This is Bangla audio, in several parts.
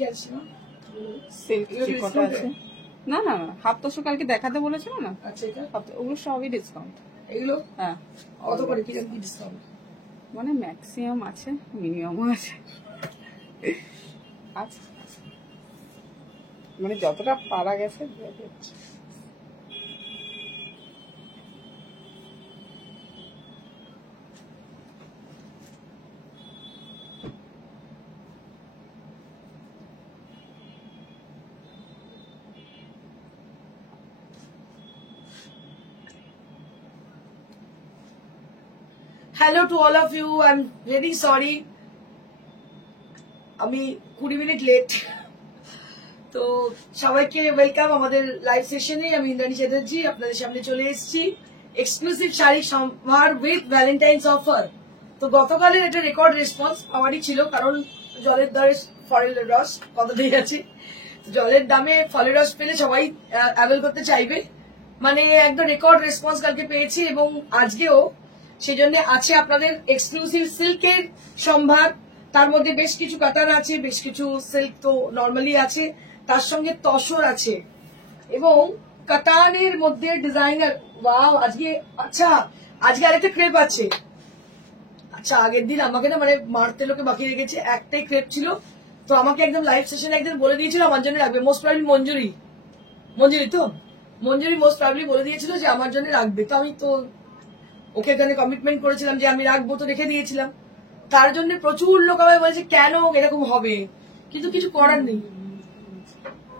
কি আছে না সিল্ক চিকোটা আছে। না না না, হাফ তোশো কালকে দেখাতে বলেছিল না। আচ্ছা, এটা ওগুলো সবই ডিসকাউন্ট। এগুলো হ্যাঁ, কত করে কি ডিসকাউন্ট? মানে ম্যাক্সিমাম আছে, মিনিমামও আছে। আচ্ছা, মানে যতটা পারা গেছে দিয়ে দিচ্ছি। Hello to all of you, I am very sorry, আমি 20 মিনিট লেট। তো সবাইকে ওয়েলকাম আমাদের লাইভ সেশনে। আমি ইন্দ্রাণী চ্যাটার্জি আপনাদের সামনে চলে এসেছি এক্সক্লুসিভ শাড়ি সম্ভার উইথ ভ্যালেন্টাইন্স অফার। তো গতকালের একটা রেকর্ড রেসপন্স আমারই ছিল, কারণ জলের দরে ফলের রস কথাতেই আছে। জলের দামে ফলের রস পেলে সবাই অ্যাভেল করতে চাইবে, মানে একদম রেকর্ড রেসপন্স কালকে পেয়েছি এবং আজকেও সেই জন্য আছে আপনাদের এক্সক্লুসিভ সিল্কের সম্ভার। তার মধ্যে বেশ কিছু কাতান আছে, বেশ কিছু সিল্ক তো নর্মালি আছে, তার সঙ্গে তসর আছে এবং কাতানের মধ্যে ডিজাইনার। ওয়াও, আজকে আচ্ছা, আজকে আরেকটা ক্রেপ আছে। আচ্ছা, আগের দিন আমাকে না মানে মারতে লোকে বাকি রেখেছে, একটাই ক্রেপ ছিল। তো আমাকে একদম লাইভ সেশনে একদিন বলে দিয়েছিল আমার জন্য রাখবে, মোস্ট প্রবাবলি মঞ্জুরি মোস্ট প্রবাবলি বলে দিয়েছিল যে আমার জন্য রাখবে। তো আমি তো ওকে এখানে কমিটমেন্ট করেছিলাম যে আমি রাখবো, তো রেখে দিয়েছিলাম। তার জন্য প্রচুর লোক আমায় বলেছে কেন এরকম হবে, কিন্তু কিছু করার নেই।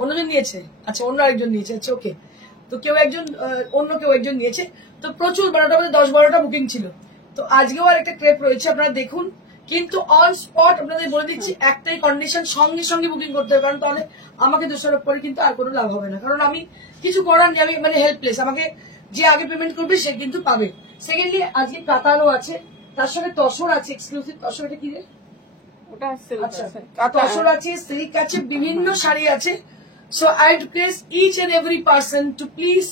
অন্যজন নিয়েছে, আচ্ছা অন্য আরেকজন নিয়েছে, আচ্ছা ওকে। তো কেউ একজন অন্য কেউ একজন নিয়েছে, তো প্রচুর 10-12টা বুকিং ছিল। তো আজকেও আর একটা ক্রেপ রয়েছে, আপনারা দেখুন। কিন্তু অন স্পট আপনাদের বলে দিচ্ছি, একটাই কন্ডিশন, সঙ্গে সঙ্গে বুকিং করতে হবে, কারণ তাহলে আমাকে দোষারোপ করে কিন্তু আর কোনো লাভ হবে না, কারণ আমি কিছু করার নেই, আমি মানে হেল্পলেস। আমাকে যে আগে পেমেন্ট করবে সে কিন্তু পাবে। সেকেন্ডলি আজকে কাতারও আছে, তার সঙ্গে তসর আছে, এক্সক্লুসিভ তসর। এটা কি রে? ওটা সিল্ক আচ্ছা, আছে, তসর আছে, সিল্ক আছে, বিভিন্ন শাড়ি আছে। So I request each and every person to please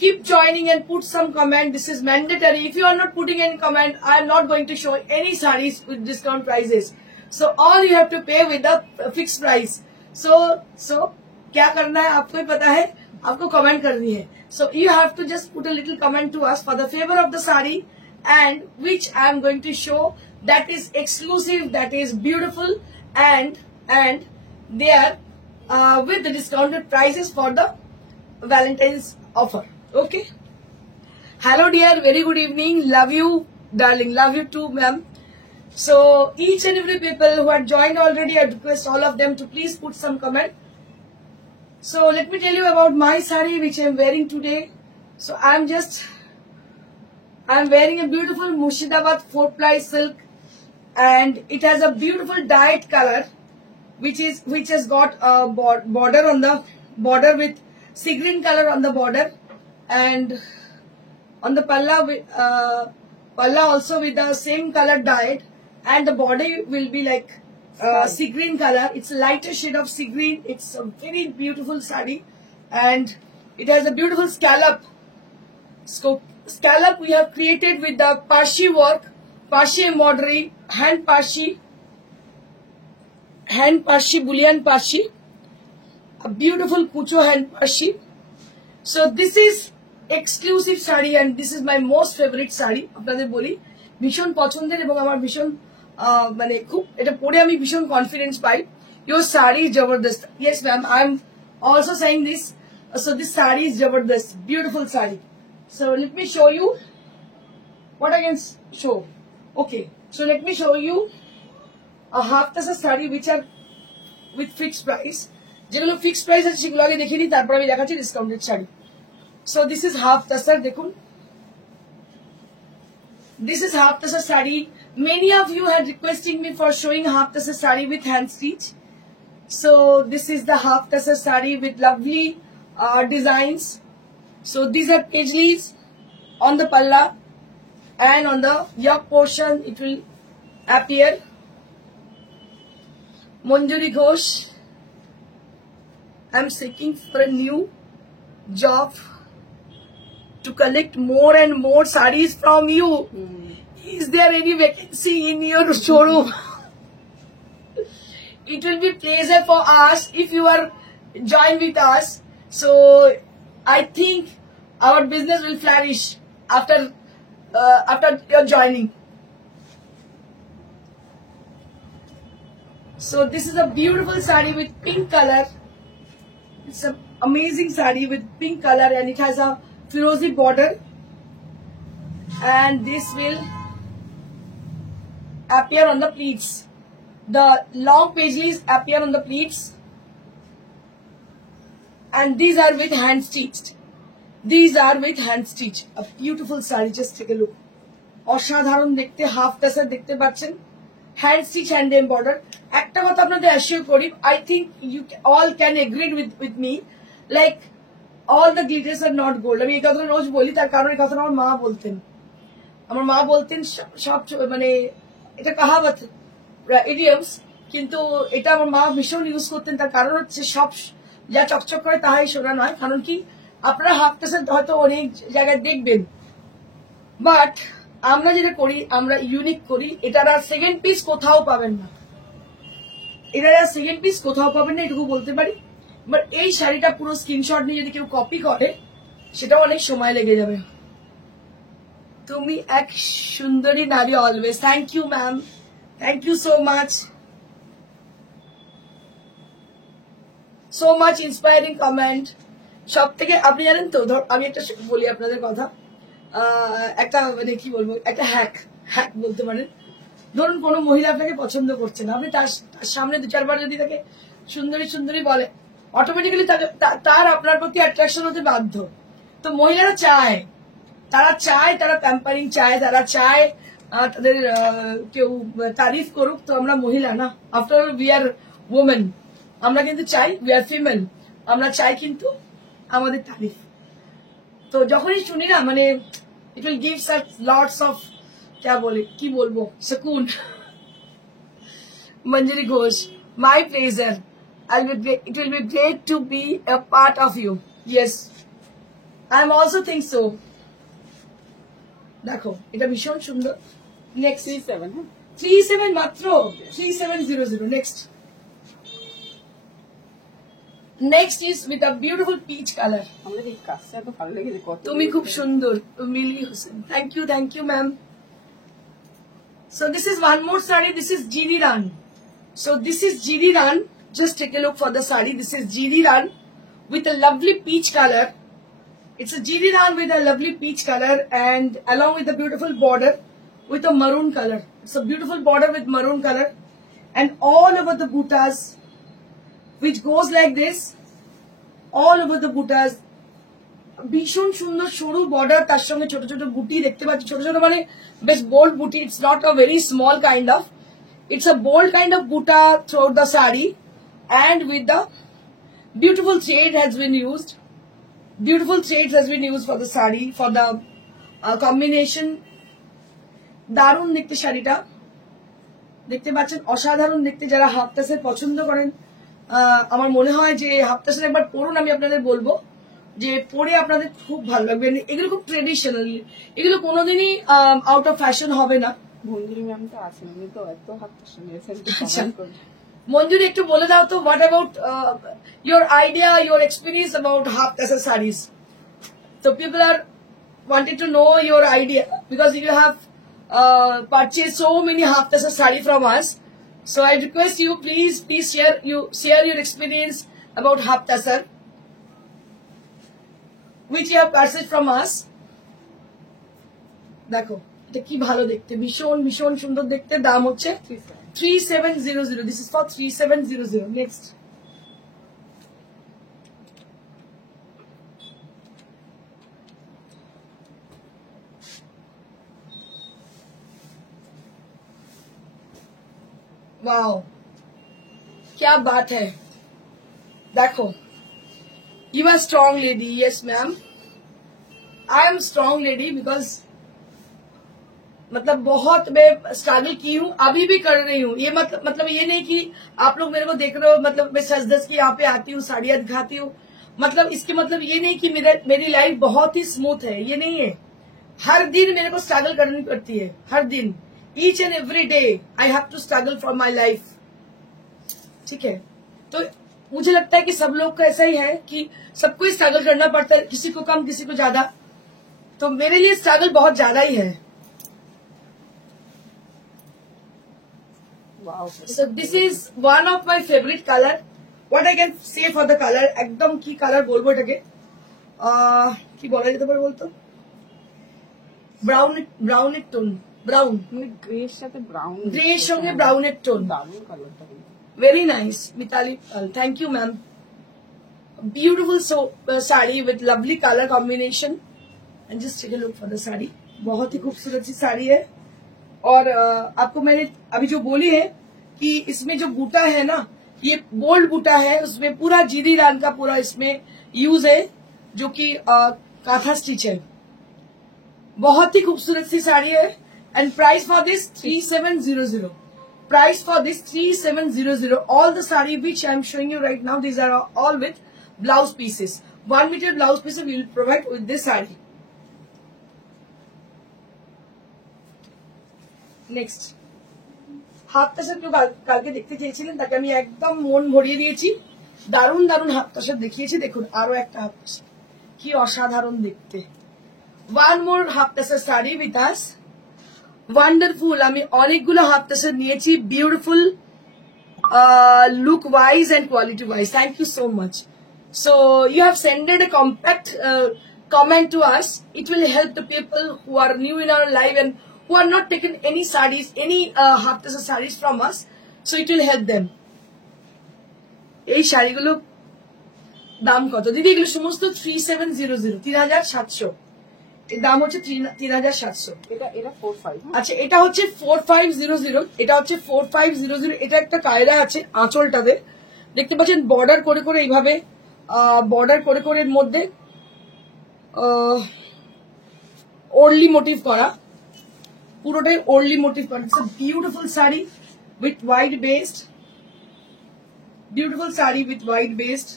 keep joining and put some comment. This is mandatory. If you are not putting any comment, I am not going to show any sarees with discount prices. So all you have to pay with the fixed price. So क्या करना है आपको ही पता है, आपको comment करनी है. So you have to just put a little comment to us for the favor of the saree, and which I am going to show that is exclusive, that is beautiful, and they are with the discounted prices for the Valentine's offer. Okay. Hello dear, very good evening. Love you, darling. Love you too, ma'am. So each and every people who had joined already, I request all of them to please put some comment. So let me tell you about my saree which I am wearing today. So I am wearing a beautiful Murshidabad 4-ply silk, and it has a beautiful dyed color, which has got a border on the border with sea green color on the border, and on the palla also with the same color dyed, and the body will be like sea green color. It's a lighter shade of sea green. It's a very beautiful saree, and it has a beautiful scallop. Scallop we have created with the Parshi work, Parshi embroidery, hand Parshi, bullion Parshi, a beautiful Kucho hand Parshi. So this is exclusive saree, and this is my most favorite saree. আপনাদের বলি ভীষণ পছন্দের এবং আমার ভীষণ মানে খুব এটা পরে আমি ভীষণ confidence pi. Your saree is জবরদস্ত. Yes ma'am, I am also saying this. So this saree is জবরদস্ত, beautiful saree. So let me show you what I can show. Okay, so let me show you a half tassar saree which are with fixed price. যেগুলো ফিক্সড প্রাইস আছে সেগুলো আগে দেখে নিই, তারপর আমি দেখাচ্ছি discounted sari. So this is half tassar, দেখুন, this is half tassar saree. Many of you had requesting me for showing half tassar saree with hand stitch. So this is the half tassar saree with lovely designs. So these are paisleys on the palla, and on the yoke portion it will appear Manjuri Ghosh. I'm seeking for a new job to collect more and more sarees from you. Is there any vacancy in your showroom? it will be pleasure for us if you are join with us. So I think our business will flourish after your joining. So this is a beautiful sari with pink color. It's an amazing sari with pink color and it has a firozi border. And this will appear on the pleats. The long pages appear on the pleats. And these are with hand stitched. These are with hand stitched. A beautiful sari. Just take a look. অসাধারণ দেখতে, হাফ টাসার দেখতে পাচ্ছেন, হ্যান্ড স্টিচ হ্যান্ড এমব্রয়ডার। একটা কথা আপনাদের অ্যাসিওর করি, I think you all can agree with me, like all the glitters are not gold. আমি এই কথাটা রোজ বলি, তার কারণ এই কথাটা আমার মা বলতেন। আমার মা বলতেন সব মানে এটা কাহাবত ইডিয়মস, কিন্তু এটা আমার মা ভীষণ ইউজ করতেন। তার কারণ হচ্ছে সব যা চকচক করে তাহাই সোনা নয়। কারণ কি, আপনারা হাফ টাসার হয়তো অনেক জায়গায় দেখবেন, বাট আমরা যেটা করি আমরা ইউনিক করি। এটার আর সেকেন্ড পিস কোথাও পাবেন না, এটার আর সেকেন্ড পিস কোথাও পাবেন না, এটুকু বলতে পারি। বাট এই শাড়িটা পুরো স্ক্রিনশট নিয়ে যদি কেউ কপি করে সেটাও অনেক সময় লেগে যাবে। তুমি এক সুন্দরী নারী always. Thank you ma'am, thank you so much, so much inspiring comment. সব থেকে আপনি জানেন তো, আমি একটা বলি আপনাদের কথা, একটা মানে কি বলবো, একটা হ্যাক বলতে পারেন। ধরুন কোনো মহিলা আপনাকে পছন্দ করছে না, আপনি তার সামনে 2-4 বার যদি তাকে সুন্দরী সুন্দরী বলে, অটোমেটিক্যালি তার আপনার প্রতি অ্যাট্রাকশন হতে বাধ্য। তো মহিলারা চায়, তারা প্যাম্পারিং চায়, তারা চায় তাদের কেউ তারিফ করুক। তো আমরা মহিলা না, after all we are women, আমরা কিন্তু চাই, উই আর ফিমেল, আমরা চাই কিন্তু আমাদের তারিফ। তো যখনই শুনি না, মানে it will give such lots of কি বলবো সুকুন। Manjari Ghosh, my pleasure, it will be great to be a part of you. Yes, I am also think so. দেখো এটা ভীষণ সুন্দর। নেক্সট 37 মাত্র 3700। Next is with a beautiful peach color. তুমি খুব সুন্দর, Mili Hossain, thank you ma'am. So this is one more sari. This is Jiri Ran. So this is Jiri Ran. Just take a look for the sari. This is Jiri Ran with a lovely peach color. It's a Jiri Ran with a lovely peach color and along with a beautiful border with a maroon color. It's a beautiful border with maroon color and all over the buttas, which goes like this. All over the buttas. ভীষণ সুন্দর সরু বর্ডার, তার সঙ্গে ছোট ছোট বুটি দেখতে পাচ্ছি, ছোট ছোট মানে বেশ bold buti. It's not a very small kind of, it's a bold kind of buta throughout the sari and with the beautiful thread has been used. Beautiful threads has been used for the sari, for the combination. দারুণ দেখতে শাড়িটা, দেখতে পাচ্ছেন অসাধারণ দেখতে। যারা হাফ টাসের পছন্দ করেন, আমার মনে হয় যে হাফ টাসের একবার পরুন। আমি আপনাদের বলবো যে পরে আপনাদের খুব ভালো লাগবে। এগুলো খুব ট্রেডিশনাল, এগুলো কোনোদিনই আউট অফ ফ্যাশন হবে না। মঞ্জুরি ম্যাম তো আছেন, উনি তো এত হাফ টাসের নিয়েছেন। মঞ্জুরি একটু বলে দাও তো, what about your idea, your experience about half tassel sarees? So people are wanted to know your idea because you have purchased so many half tassel saree from us. So I request you, please share your experience about half tassel which you have purchased from us. দেখো এটা কি ভালো দেখতে, ভীষণ ভীষণ সুন্দর দেখতে। দাম হচ্ছে 3700. This is for 3700. Next. Wow, क्या बात है। देखो, you are strong lady. Yes ma'am, I am strong lady because मतलब बहुत मैं स्ट्रगल की हूँ, अभी भी कर रही हूँ। ये मतलब ये नहीं कि आप लोग मेरे को देख रहे हो मतलब मैं सज-धज की यहाँ पे आती हूँ, साड़ियाँ दिखाती हूँ, मतलब इसके मतलब ये नहीं कि मेरी लाइफ बहुत ही स्मूथ है, ये नहीं है। हर दिन मेरे को स्ट्रगल करनी पड़ती है, हर दिन, each and every day I have to struggle for my life. ठीक है। तो मुझे लगता है कि सब लोग का ऐसा ही है कि सबको स्ट्रगल करना पड़ता है, किसी को कम किसी को ज्यादा। तो मेरे लिए स्ट्रगल बहुत ज्यादा ही है। So this is one of my favorite color. What I can say for the color, একদম কি কালার বলবো এটাকে, কি বলা যেতে পারে বলতো, ব্রাউনের টোন, ব্রাউন, মানে গ্রের সাথে ব্রাউন, গ্রের সঙ্গে ব্রাউনের টোন, দারুণ কালারটা। very nice Mitali, thank you ma'am, beautiful sari with lovely color combination and just take a look for the sari, बहुत ही खूबसूरत सी साड़ी है। और आपको मैंने अभी जो बोली है कि इसमें जो बूटा है ना, ये गोल्ड बूटा है, उसमें पूरा जीरी रान का पूरा इसमें यूज है, जो कि काथा स्टिच है। बहुत ही खूबसूरत सी साड़ी है। And price for this 3700, price for this 3700। All the sari which I am showing you right now, these are all with blouse pieces, 1 metre blouse pieces we will provide with this sari. Next half tussar কেউ কালকে দেখতে চেয়েছিলেন, তাকে আমি একদম মন ভরিয়ে দিয়েছি, দারুণ দারুণ হাফ তাসার দেখিয়েছি। দেখুন আরো একটা হাফ তাসা, কি অসাধারণ দেখতে। One more half tussar sari with us, wonderful. আমি অনেকগুলো হাফ তাসার নিয়েছি, beautiful look wise and quality wise. Thank you so much. So you have sended a compact comment to us. It will help the people who are new in our life and who are not taking any sarees, any half tasa sarees from us, so it will help them. এই শাড়িগুলো দাম কত দিদি? এগুলো সমস্ত 3700, 3700। এর দাম হচ্ছে 3700। এটা 45। আচ্ছা, এটা হচ্ছে 4500, এটা হচ্ছে 4500। এটা একটা কায়দা আছে আঁচলটাতে, দেখতে পাচ্ছেন বর্ডার করে করে এইভাবে, বর্ডার করে করে এর মধ্যে ওরলি মোটিভ করা, পুরোটাই ওরলি মোটিভ করা। It's a beautiful sari with white best, beautiful sari with white best,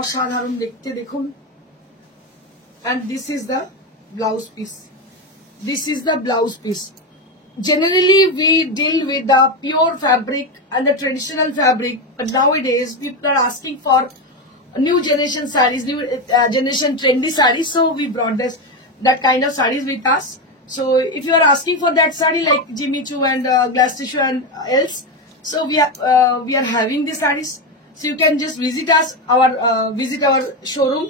অসাধারণ দেখতে দেখুন। and this is the blouse piece, this is the blouse piece. Generally we deal with the pure fabric and the traditional fabric, but nowadays people are asking for new generation sarees, new generation trendy sarees, so we brought that kind of sarees with us. So if you are asking for that saree like Jimmy Choo and glass tissue and else, so we are having these sarees, so you can just visit us, visit our showroom.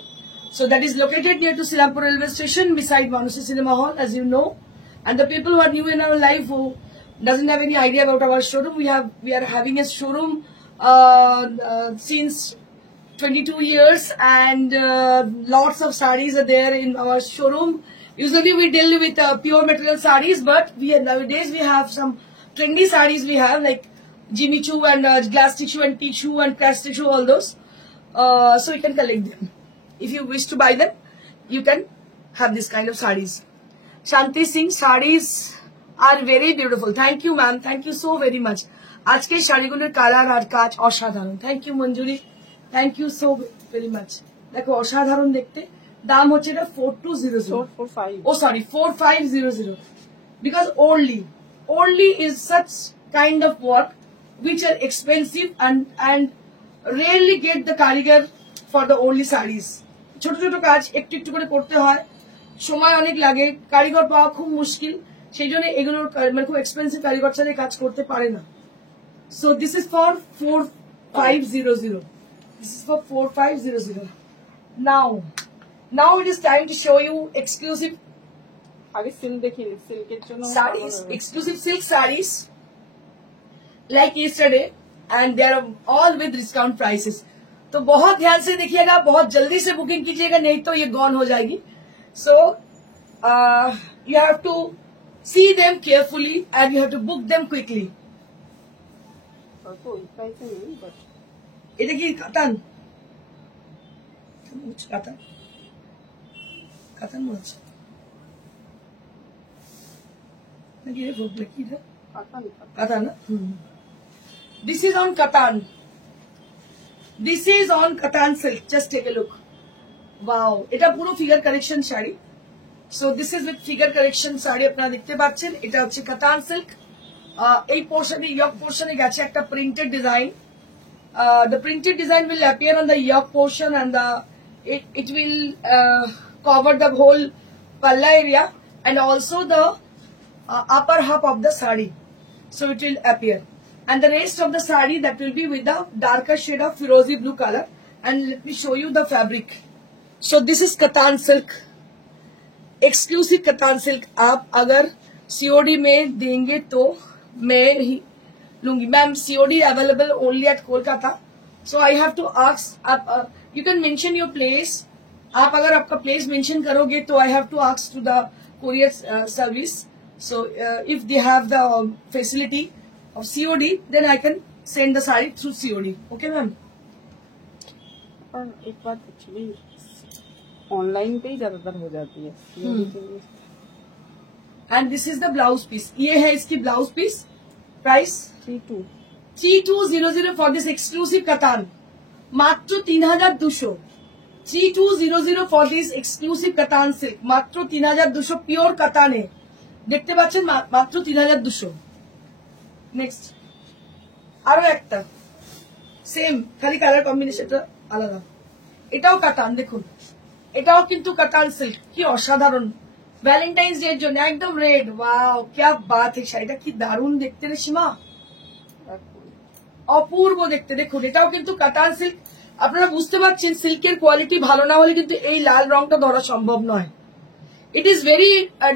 So that is located near to Sirampur railway station beside Manushi Cinema Hall, as you know. And the people who are new in our life, who doesn't have any idea about our showroom, we are having a showroom since 22 years, and lots of sarees are there in our showroom. Usually we deal with pure material sarees, but nowadays we have some trendy sarees. We have like Jimmy Choo and glass tissue and tissue and press tissue, all those. So you can collect them. If you wish to buy them, you can have this kind of sarees. Shanti Singh, sarees are very beautiful. Thank you ma'am, thank you so very much. আজকে শাড়িগুলোর কালার আর কাজ অসাধারণ। Thank you Manjuri, thank you so very much. দেখো অসাধারণ দেখতে। দাম হচ্ছে এটা 4200, ও sorry 4500, because only is such kind of work which are expensive and rarely get the karigar for the only sarees. ছোট ছোট কাজ একটু একটু করে করতে হয়, সময় অনেক লাগে, কারিগর পাওয়া খুব মুশকিল, সেই জন্য এগুলোর মানে খুব এক্সপেন্সিভ কারিগর ছাড়া কাজ করতে পারে না। So this is for 4500, this is for 4500। Now it is time to show you exclusive আগে সিল্ক দেখি, সিল্কের জন্য sarees, exclusive silk sarees like yesterday, and they are all with discount prices. तो बहुत ध्यान से देखिएगा, बहुत जल्दी से बुकिंग कीजिएगा, नहीं तो ये गॉन हो जाएगी। So you have to see them carefully and you have to book them quickly. এটা কি কাতান? কাতান কাতান মনে হচ্ছে নাকি রে, ভোগলে কি রে, কাতান না? দিস ইজ অন কাতান, this is on Katan silk. Just take a look. Wow, এটা পুরো figure collection sari. So this is with figure collection sari আপনারা দেখতে পাচ্ছেন। এটা হচ্ছে Katan silk, এই পোর্শনে ইয়ক পোর্শনে গেছে একটা printed design. The printed design will appear on the yoke portion and it will cover the whole palla area and also the upper half of the sari. So it will appear. And the rest of the sari that will be with the darker shade of firozi blue color. And let me show you the fabric. So this is Katan silk. Exclusive Katan silk. आप अगर COD में देंगे तो मैं ही लूंगी ma'am. COD available only at Kolkata. So I have to ask आप you can mention your place. आप अगर आपका प्लेस मेंशन करोगे तो I have to ask to the courier service. So if they have the facility of COD then I can send the sari through COD। Okay ma'am. और एक बात एक्चुअली ऑनलाइन पे ही ज्यादातर हो जाती है। And this is the blouse piece. ये है इसकी blouse piece. Price 3200 for this exclusive katan. मात्र 3200। 3200 for this exclusive katan silk. मात्र 3200 পিওর কাতানে। দেখতে পাচ্ছেন মাত্র 3200। নেক্সট আরো একটা সেম, খালি কালার কম্বিনেশনটা আলাদা। এটাও কাতান, দেখুন এটাও কিন্তু কাতান সিল্ক। কি অসাধারণ ভ্যালেন্টাইন্স ডে এর জন্য একদম রেড। ওয়াও क्या बात है। শাড়িটা কি দারুণ দেখতে রে সীমা, অপূর্ব দেখতে। দেখুন এটাও কিন্তু কাতান সিল্ক। আপনারা বুঝতে পারছেন সিল্কের কোয়ালিটি ভালো না হলে কিন্তু এই লাল রংটা ধরা সম্ভব নয়। It is very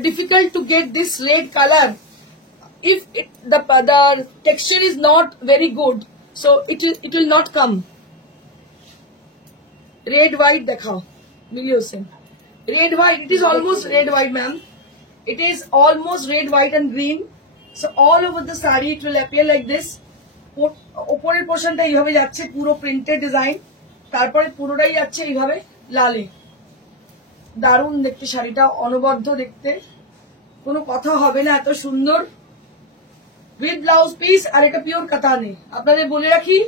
difficult to get this red colour if the texture is not very good, so it will not come. Red white dekhao video se red white, it is almost red white ma'am, it is almost red white and green. So all over the saree it will appear like this. ওপরের পোর্শনটা এইভাবে যাচ্ছে পুরো প্রিন্টেড ডিজাইন, তারপরে পুরোটাই যাচ্ছে এইভাবে লালে। দারুণ দেখতে শাড়িটা, অনবদ্য দেখতে, কোনো কথা হবে না, এত সুন্দর উইথ ব্লাউজ পিস। আর এটা পিওর কাতানে। আপনাদের বলে রাখি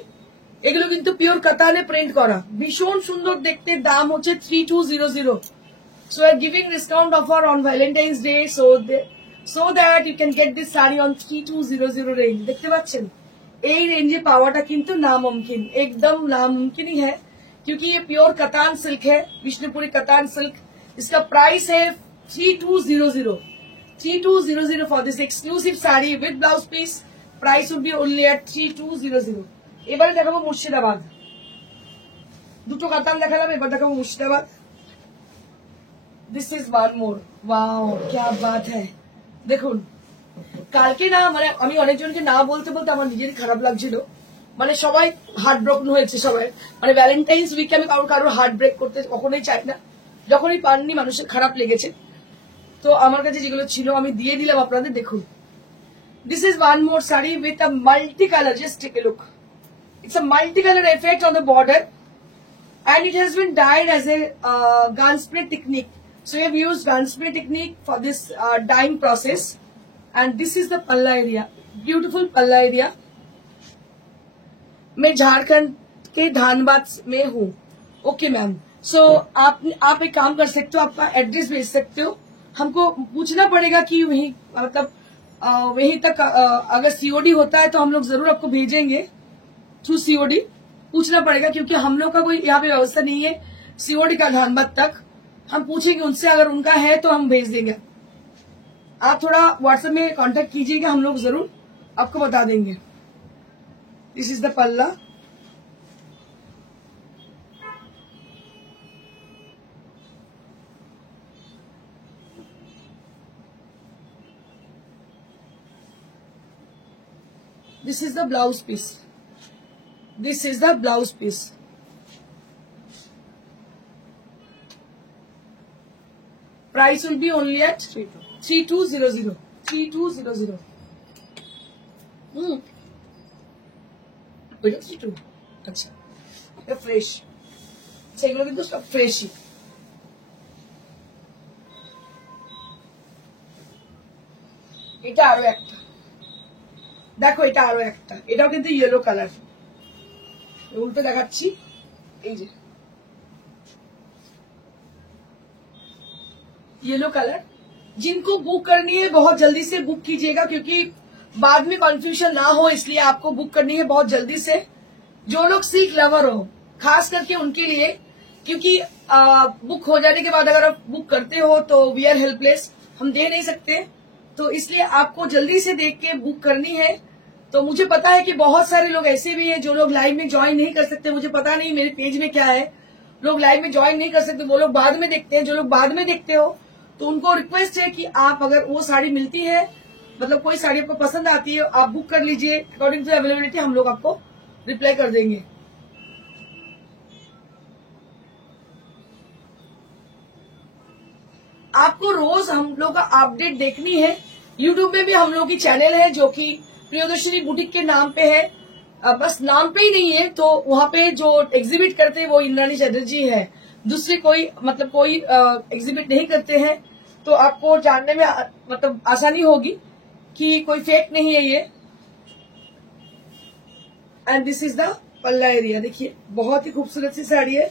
এগুলো কিন্তু পিওর কাতানে প্রিন্ট করা, ভীষণ সুন্দর দেখতে। দাম হচ্ছে 3200। So we are giving discount offer on Valentine's Day, so that you can get this saree on 3200 range. देखते पाচ্ছেন এই रेंजे पावाटा किंतु नामुमकिन, एकदम नामुमकिन ही है, क्योंकि ये प्योर कतान सिल्क है, विष्णुपुरी कतान सिल्क। इसका प्राइस है 3200। 3200 for this exclusive saree with blouse piece. Price would be only at 3200. এবারে দেখাবো মুর্শিদাবাদ। দুটো কাতান দেখালাম, এবার দেখাবো Murshidabad. This is one more. Wow क्या बात है। দেখুন কালকে না মানে আমি অনেকজনকে না বলতে বলতে আমার নিজেরই খারাপ লাগছিল। মানে সবাই হার্ট ব্রোকেন হয়েছে সবাই। মানে ভ্যালেন্টাইন্স উইকে আমি কারোর হার্ট ব্রেক করতে কখনোই চাই না। যখনই পাননি মানুষের খারাপ লেগেছে, তো আমার কাছে যেগুলো ছিল আমি দিয়ে দিলাম আপনাদের। দেখুন this is one more sari with a multi colour. Just take a look, it's a multi colour effect on the border and it has been dyed as a gun spray technique. So we have used gun spray technique for this dyeing process, and this is the palla area, beautiful palla area. मैं झारखंड के धानबाद में हूँ। ओके मैम, सो आप एक काम कर सकते हो, आपका एड्रेस भेज सकते हो। हमको पूछना पड़ेगा कि वहीं मतलब वहीं तक अगर COD होता है तो हम लोग जरूर आपको भेजेंगे थ्रू COD। पूछना पड़ेगा क्योंकि हम लोग का कोई यहाँ पे व्यवस्था नहीं है COD का धानबाद तक। हम पूछेंगे उनसे, अगर उनका है तो हम भेज देंगे। आप थोड़ा व्हाट्सएप में कांटेक्ट कीजिएगा, हम लोग जरूर आपको बता देंगे। This is the palla. This is the blouse piece. This is the blouse piece. Price will be only at 3200. 3200. ওইটা 32। আচ্ছা এটা ফ্রেশ। সেগুলো কিন্তু সব ফ্রেশই। এটা আরো একটা দেখো, এটা আরো একটা, এটাও কিন্তু ইয়েলো কালার। उल्टे देखाচ্ছি, এই যে येलो कलर। जिनको बुक करनी है बहुत जल्दी से बुक कीजिएगा, क्योंकि बाद में कंफ्यूजन ना हो इसलिए आपको बुक करनी है बहुत जल्दी से। जो लोग सिल्क लवर हो खास करके उनके लिए, क्योंकि बुक हो जाने के बाद अगर आप बुक करते हो तो वी आर हेल्पलेस, हम दे नहीं सकते, तो इसलिए आपको जल्दी से देख के बुक करनी है। तो मुझे पता है कि बहुत सारे लोग ऐसे भी हैं जो लोग लाइव में ज्वाइन नहीं कर सकते, मुझे पता नहीं मेरे पेज में क्या है, लोग लाइव में ज्वाइन नहीं कर सकते, वो लोग बाद में देखते हैं। जो लोग बाद में देखते हो तो उनको रिक्वेस्ट है कि आप अगर वो साड़ी मिलती है, मतलब कोई साड़ी आपको पसंद आती है, आप बुक कर लीजिए अकॉर्डिंग टू अवेलेबिलिटी, हम लोग आपको रिप्लाई कर देंगे। आपको रोज हम लोग का अपडेट देखनी है। यूट्यूब पे भी हम लोग की चैनल है जो कि प्रियदर्शनी बुटीक के नाम पे है, बस नाम पे ही नहीं है, तो वहाँ पे जो एग्जिबिट करते हैं वो इंद्राणी चैटर्जी है, दूसरे कोई मतलब कोई एग्जिबिट नहीं करते हैं। तो आपको जानने में मतलब आसानी होगी कि कोई फेक नहीं है ये। एंड दिस इज द पल्ला एरिया, देखिए बहुत ही खूबसूरत सी साड़ी है।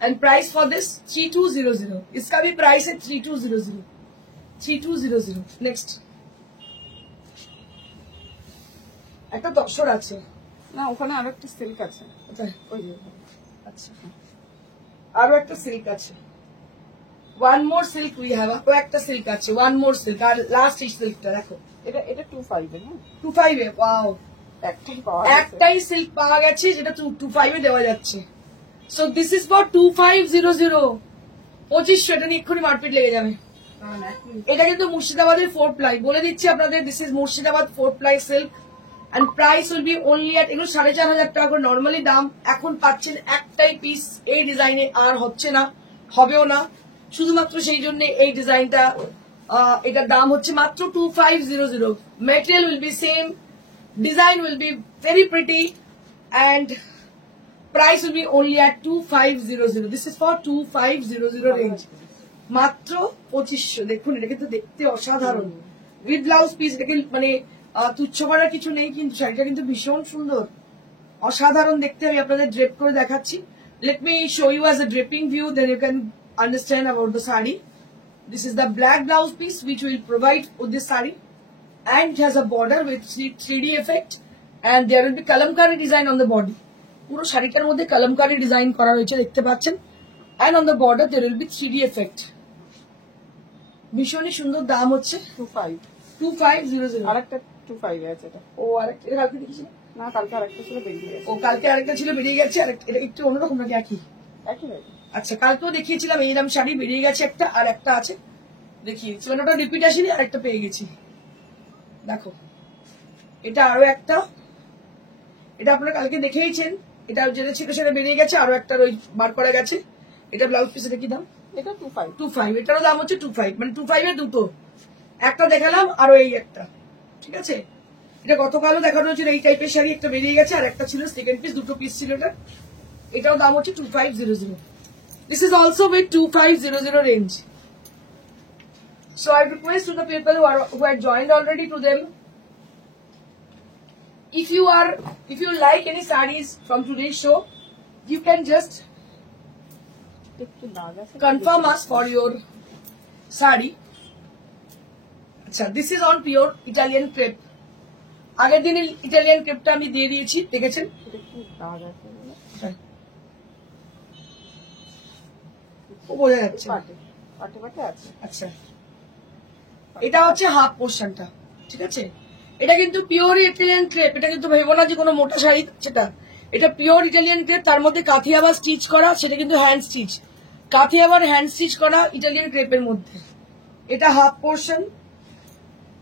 एंड प्राइस फॉर दिस 3200, इसका भी प्राइस है 3200। नेक्स्ट একটা তসর আছে না, ওখানে আরেকটা সিল্ক আছে। ওই যে আচ্ছা, আরো একটা সিল্ক আছে, one more silk we have, আরো একটা সিল্ক আছে, ওয়ান মোর সিল্ক। আর লাস্ট এই সিল্কটা দেখো, এটা 25 এ, হ্যাঁ 25 এ। ওয়াও, একটাই সিল্ক পাওয়া গেছে যেটা 25 এ দেওয়া যাচ্ছে। So this is for 2500, 2500। এটা নিয়ে এক্ষুনি মার্কেট লেগে যাবে। এটা কিন্তু মুর্শিদাবাদের 4 প্লাই, বলে দিচ্ছি আপনাদের, this is Murshidabad 4 ply silk. And price will be only at এগুলো 4500 টাকা করে নর্মালি দাম। এখন পাচ্ছেন একটাই পিস এই ডিজাইনে, আর হচ্ছে না, হবেও না, শুধুমাত্র সেই জন্য এই ডিজাইনটা, এটার দাম হচ্ছে মাত্র 2500। Material will be same, design will be very pretty, and price will be only at 2500। This is for 2500 range, মাত্র 2500। দেখুন এটা কিন্তু দেখতে অসাধারণ, উইথ ব্লাউজ পিস। এটাকে মানে তুচ্ছ করার কিছু নেই, কিন্তু শাড়িটা কিন্তু ভীষণ সুন্দর, অসাধারণ দেখতে। আমি আপনাদের ড্রেপ করে দেখাচ্ছি। Let me show you as a draping view, then you can understand about the sari. This is the black blouse piece which will provide with this sari, and it has a border with 3D effect, and there will be kalamkari design on the body। পুরো শাড়িটার মধ্যে কালামকারি ডিজাইন করা হয়েছে, দেখতে পাচ্ছেন। and on the border there will be 3D effect। ভীষণই সুন্দর। দাম হচ্ছে 2500। আরেকটা 25 আছে এটা। ও আরেকটা, এটা কালকে দেখেছি না, কালকে আরেকটা ছিল বেরিয়ে গেছে। ও কালকে আরেকটা ছিল বেরিয়ে গেছে, আর এটা একটু অন্যরকম নাকি একই? একই। আচ্ছা, কালকেও দেখিয়েছিলাম এইরকম শাড়ি, বেরিয়ে গেছে একটা, আর একটা আছে দেখিয়েছি, মানে ওটা রিপিট আসেনি, আর একটা পেয়ে গেছি। দেখো এটা আরো একটা, এটা আপনারা কালকে দেখেইছেন, এটা যেটা ছিল সেটা বেরিয়ে গেছে, আরো একটা ওই বার করা গেছে। এটা ব্লাউজ পিস, এটা কি দাম? এটা 25। এটারও দাম হচ্ছে 25, মানে 25 এর দুটো, একটা দেখালাম আরো এই একটা, ঠিক আছে। এটা গতকালও দেখানো হয়েছিল এই টাইপের শাড়ি, একটা বেরিয়ে গেছে, আর একটা ছিল সেকেন্ড পিস, দুটো পিস ছিল এটা। এটাও দাম হচ্ছে 2500। This is also with 2500 range. So I request to the people who are joined already to them, if you like any sarees from today's show, you can just confirm us for your saree। আচ্ছা, this is on pure Italian crepe. আগের দিন ইটালিয়ান ক্রেপটা আমি দিয়ে দিয়েছি, দেখেছেন? বোঝা যাচ্ছে। আচ্ছা, এটা হচ্ছে হাফ পোর্শনটা, ঠিক আছে। এটা কিন্তু পিওর ইটালিয়ান ক্রেপ, এটা কিন্তু ভেবো না যে কোনো মোটা শাড়ি সেটা, এটা পিওর ইটালিয়ান ক্রেপ, তার মধ্যে কাঁথি আবার স্টিচ করা, সেটা কিন্তু হ্যান্ড স্টিচ, কাঁথি আবার হ্যান্ড স্টিচ করা ইটালিয়ান ক্রেপের মধ্যে। এটা হাফ পোর্শন,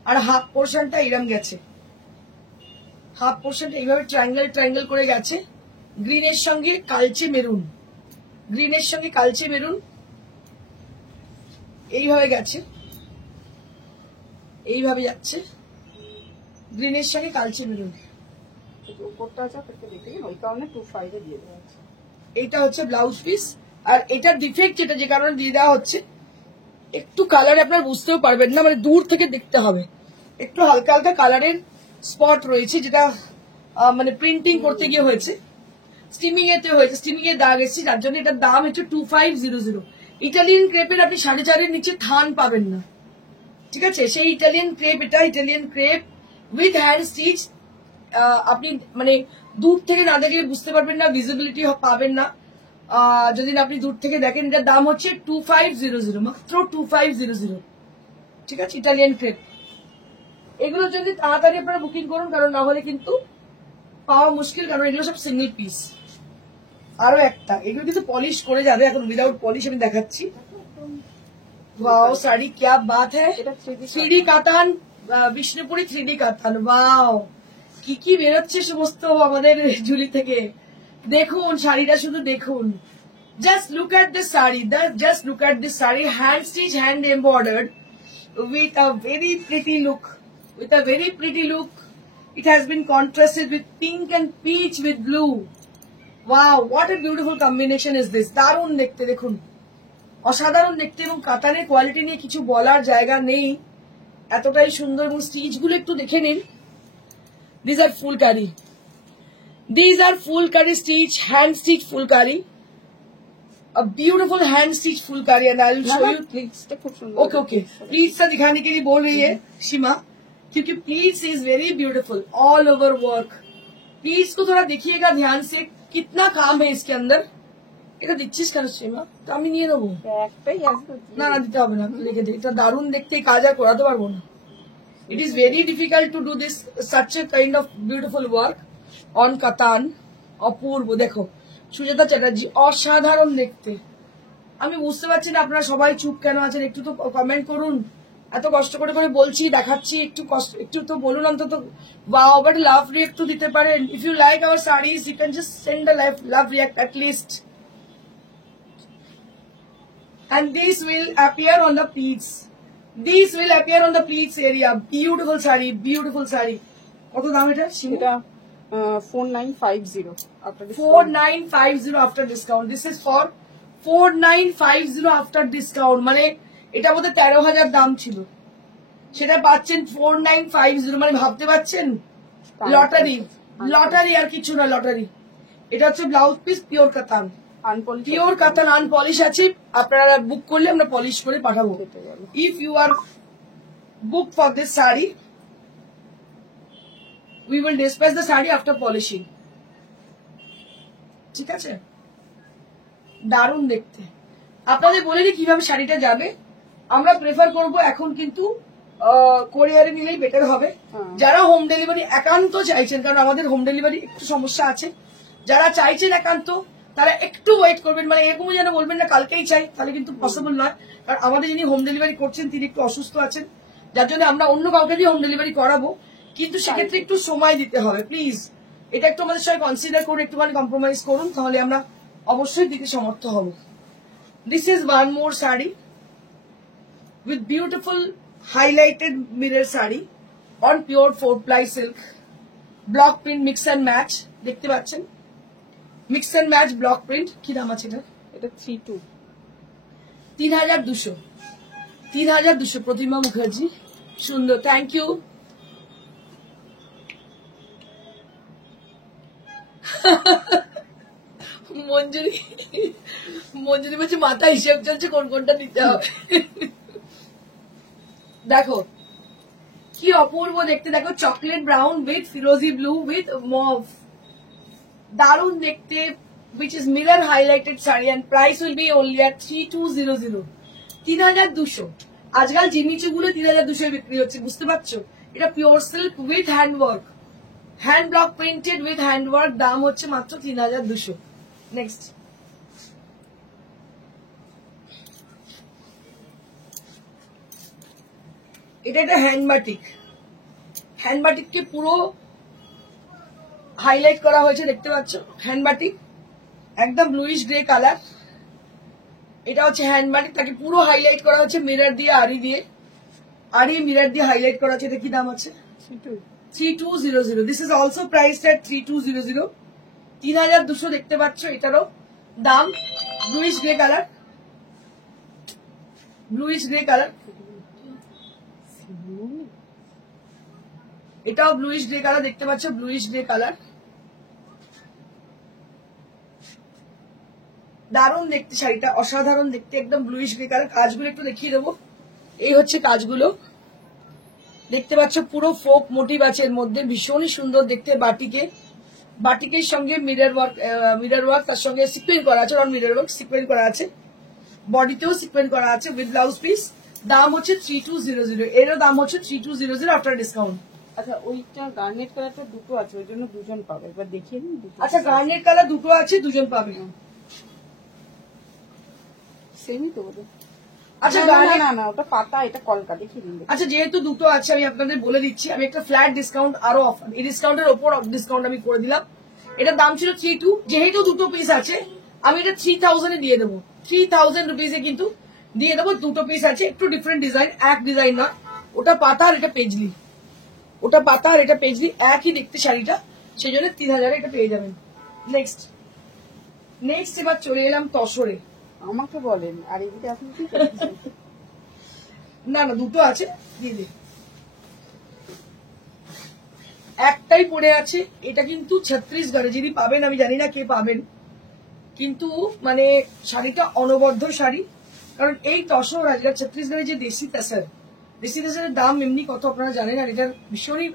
আর হাফ পোর্শনটা এরম গেছে, হাফ পোর্শনটা এইভাবে ট্রায়াঙ্গেল করে গেছে, গ্রিনের সঙ্গে কালচে মেরুন, গ্রিনের সঙ্গে কালচে মেরুন এইভাবে গেছে, এইভাবে যাচ্ছে, গ্রিনের সঙ্গে কালচে মেরুন। এইটা হচ্ছে ব্লাউজ পিস, আর এটার ডিফেক্ট যেটা, যে কারণে দিয়ে দেওয়া হচ্ছে, একটু কালার আপনার বুঝতেও পারবেন না, মানে দূর থেকে দেখতে হবে, একটু হালকা হালকা কালারের স্পট রয়েছে, যেটা মানে প্রিন্টিং করতে গিয়ে হয়েছে, স্টিমিং এতে হয়েছে, স্টিমিং এর দাগ এসেছে, যার জন্য এটার দাম হচ্ছে 2500। ইটালিয়ান ক্রেপের আপনি 4.5 নিচে থান পাবেন না, ঠিক আছে। সেই ইটালিয়ান ক্রেপ, এটা Italian crepe with hand stitch. আপনি মানে দূর থেকে না দেখলে বুঝতে পারবেন না, ভিজিবিলিটি পাবেন না যদি না আপনি দূর থেকে দেখেন। এটার দাম হচ্ছে 2500, মাত্র 2500। ঠিক আছে, ইটালিয়ান ক্রেপ। এগুলোর জন্য তাড়াতাড়ি আপনারা বুকিং করুন, কারণ না হলে কিন্তু পাওয়া মুশকিল, কারণ এগুলো সব সিঙ্গেল পিস। আরো একটা, এগুলো কিন্তু পলিশ করে যাবে, এখন উইদাউট পলিশ আমি দেখাচ্ছি। ওয়াও শাড়ি क्या बात है, 3D কাতান, বিষ্ণুপুরি 3D কাতান। ওয়াও, কি বেরোচ্ছে সমস্ত আমাদের ঝুলি থেকে। দেখুন শাড়িটা, শুধু দেখুন, just look at this sari, just look at this sari, hand stitch, hand embroidered, with a very pretty look, with a very pretty look. It has been contrasted with pink and peach with blue. Wow, what a beautiful combination is this. দারুণ দেখতে, দেখুন অসাধারণ দেখতে, এবং কাতানের কোয়ালিটি নিয়ে কিছু বলার জায়গা নেই, এতটাই সুন্দর। এবং স্টিচ গুলো একটু দেখে নিন। These are phulkari, these are phulkari stitch, hand stitch phulkari, a beautiful hand stitch Phulkari, and I will show you pleats। Okay okay, pleats सा दिखाने के लिए बोल रही है शिमा, क्योंकि pleats is very beautiful all over work. Pleats को थोड़ा देखिएगा ध्यान से, कितना काम है इसके अंदर। এটা দিচ্ছিস কেন শিমা? তো আমি নিয়ে নেবো। না না, দিতে হবে না, লিখে দে। এটা দারুণ দেখতে, কাজ আর করাতে পারবো না। It is very difficult to do this such a kind of beautiful work on কাতান। অপূর্ব, দেখো সুজাতা চ্যাটার্জি, অসাধারণ দেখতে। আমি বুঝতে পারছি না আপনারা সবাই চুপ কেন আছেন, একটু তো কমেন্ট করুন। এত কষ্ট করে করে বলছি, দেখাচ্ছি, একটু তো বলুন অন্তত। ওয়াও, বাট লাভ রিয়েক্ট তো দিতে পারেন। If you like our saris you can just send a love react at least, and this will appear on the pleats, this will appear on the pleats area. Beautiful sari, beautiful sari. কত দাম এটা? এটা 4950 after discount। 4950 after discount। This is for 4950 after discount, মানে এটা বোধহয় 13,000 দাম ছিল, সেটা পাচ্ছেন 4950। মানে ভাবতে পারছেন, লটারি, লটারি আর কিছু না, লটারি। এটা হচ্ছে ব্লাউজ পিস, পিওর কাতান, পিওর কাতান আনপলিশ আছে। আপনারা বুক করলে আমরা পলিশ করে পাঠাবো। If you are book for this sari, we will dispatch the sari after polishing। ঠিক আছে, দারুণ দেখতে। আপনাদের বলে দিই কিভাবে শাড়িটা যাবে। আমরা প্রেফার করব এখন কিন্তু কোরিয়ারে নিলেই বেটার হবে। যারা হোম ডেলিভারি একান্ত চাইছেন, কারণ আমাদের হোম ডেলিভারি একটু সমস্যা আছে, যারা চাইছেন একান্ত তারা একটু ওয়েট করবেন। মানে এরকম যেন বলবেন না কালকেই চাই, তাহলে কিন্তু পসিবল নয়। কারণ আমাদের যিনি হোম ডেলিভারি করছেন তিনি একটু অসুস্থ আছেন, যার জন্য আমরা অন্য কাউকে দিয়ে হোম ডেলিভারি করাবো, কিন্তু সেক্ষেত্রে একটু সময় দিতে হবে। প্লিজ এটা একটু আমাদের সঙ্গে কনসিডার করুন, একটুখানি কম্প্রোমাইজ করুন, তাহলে আমরা অবশ্যই দিতে সমর্থ হব। This is one more sari with beautiful highlighted mirror sari on pure 4-ply silk, block print mix and match। দেখতে পাচ্ছেন, mix and match block print. কি দাম আছে এটা? এটা 3200, 3200। প্রতিমা মুখার্জি, সুন্দর, থ্যাংক ইউ। মঞ্জুরি, মঞ্জুরি বলছে মাথা হিসেব চলছে কোন কোনটা নিতে হবে। দেখো কি অপূর্ব দেখতে, দেখো চকলেট ব্রাউন উইথ ফিরোজি ব্লু উইথ মভ, দারুণ দেখতে, which is mirror highlighted sari, and price will be only at 3200, 3200। আজকাল জিমিচু গুলো 3200 বিক্রি হচ্ছে, বুঝতে পারছো? এটা pure silk with hand work, hand block printed with hand work, দাম হচ্ছে মাত্র 3200। নেক্সট, এটা একটা হ্যান্ড বাটিক, হ্যান্ড বাটিককে পুরো হাইলাইট করা হয়েছে, দেখতে পাচ্ছ? হ্যান্ড বাটিক একদম ব্লুইশ গ্রে কালার। এটা হচ্ছে হ্যান্ড বাটিক, তাকে পুরো হাইলাইট করা হচ্ছে মিরর দিয়ে, আড়ি দিয়ে, আড়ি মিরর দিয়ে হাইলাইট করা হচ্ছে। এটা কি দাম আছে? 3200। দিস ইজ অলসো প্রাইসড এট 3200, 3200 দেখতে পাচ্ছ। এটারও দাম bluish grey colour, bluish grey colour, এটাও ব্লুইশ গ্রে কালার, দেখতে পাচ্ছ? ব্লুইশ গ্রে কালার, দারুণ দেখতে শাড়িটা, অসাধারণ দেখতে, একদম ব্লুইশ গ্রে কালার। কাজগুলো একটু দেখিয়ে দেবো, এই হচ্ছে কাজগুলো। দেখতে পাচ্ছ পুরো ফোক মোটিভ আছে এর মধ্যে, ভীষণই সুন্দর দেখতে। বাটিকের সঙ্গে মিরর ওয়ার্ক তার সঙ্গে সিকোয়েন্স করা আছে, অন মিরর ওয়ার্ক সিকোয়েন্স করা আছে, বডিতেও সিকোয়েন্স করা আছে উইথ ব্লাউজ পিস। দাম হচ্ছে 3200, এরও দাম হচ্ছে 3200 আফটার ডিসকাউন্ট। আচ্ছা ওইটা গার্নেট কালারটা দুটো আছে, ওই জন্য দুজন পাবে, একবার দেখিয়ে দিন। আচ্ছা গার্নেট কালার দুটো আছে, দুজন পাবে। সেমই তো বোধ। আচ্ছা না ওটা পাতা, এটা কলকা, দেখিয়ে দিন। আচ্ছা যেহেতু দুটো আছে আমি আপনাদের বলে দিচ্ছি, আমি একটা ফ্ল্যাট ডিসকাউন্ট আরো অফার, এই ডিসকাউন্টের ওপর ডিসকাউন্ট আমি করে দিলাম। এটার দাম ছিল 32, যেহেতু দুটো পিস আছে আমি এটা 3000 দিয়ে দেবো, 3000 রুপিসে কিন্তু দিয়ে দেবো। দুটো পিস আছে, একটু ডিফারেন্ট ডিজাইন, এক ডিজাইন নয়। ওটা পাতা আর এটা পেজলি, ওটা পাতা আর এটা পেজলি, একই দেখতে শাড়িটা, সেই জন্য 3000 এটা পেয়ে যাবেন। নেক্সট এবার চলে এলাম তসরে। আমাকে বলেন, আর এদিকে আপনি কি করছেন? না দুটো আছে, দিয়ে দে। একটাই পড়ে আছে, এটা কিন্তু ছত্তিশগড়ে, যদি পাবেন আমি জানি না কে পাবেন, কিন্তু মানে শাড়িটা অনবদ্য শাড়ি। কারণ এই তসর আর এটা ছত্তিশগড়ের যে দেশি তাসারের দাম এমনি কত আপনারা জানেন। আর এটা ভীষণই